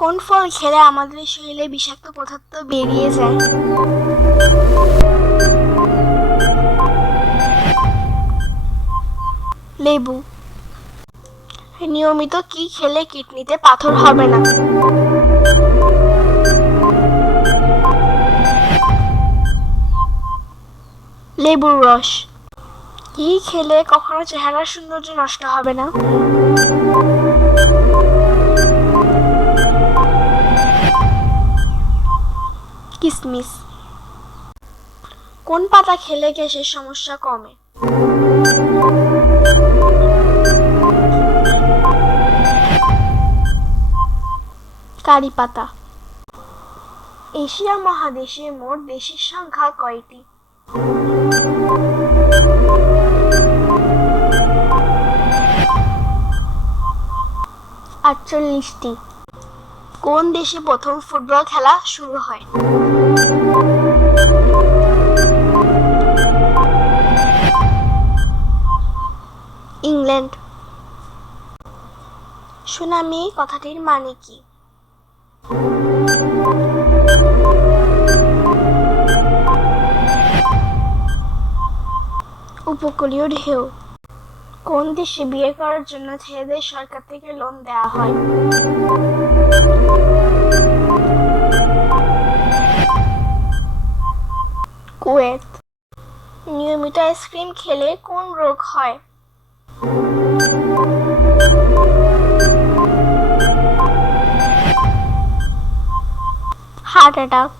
কোন ফল খেলে আমাদের শরীরে বিষাক্ত পদার্থ বেরিয়ে যায়? লেবু। নিয়মিত কি খেলে কিডনিতে পাথর হবে না? লেবুর রস। কি খেলে কখনো চেহারার সৌন্দর্য নষ্ট হবে না? কিসমিস। কোন পাতা খেলে গ্যাসের সমস্যা কমে? কারি পাতা। এশিয়া মহাদেশে মোট দেশের সংখ্যা কয়টি? 48টি। কোন দেশে প্রথম ফুটবল খেলা শুরু হয়? ইংল্যান্ড। সুনামি কথাটির মানে কি? উপকূলীয় ঢেউ। কোন দেশে বিয়ে করার জন্য ছেলেদের সরকার থেকে লোন দেওয়া হয়? কুয়েত। নিয়মিত আইসক্রিম খেলে কোন রোগ হয়? Heart attack.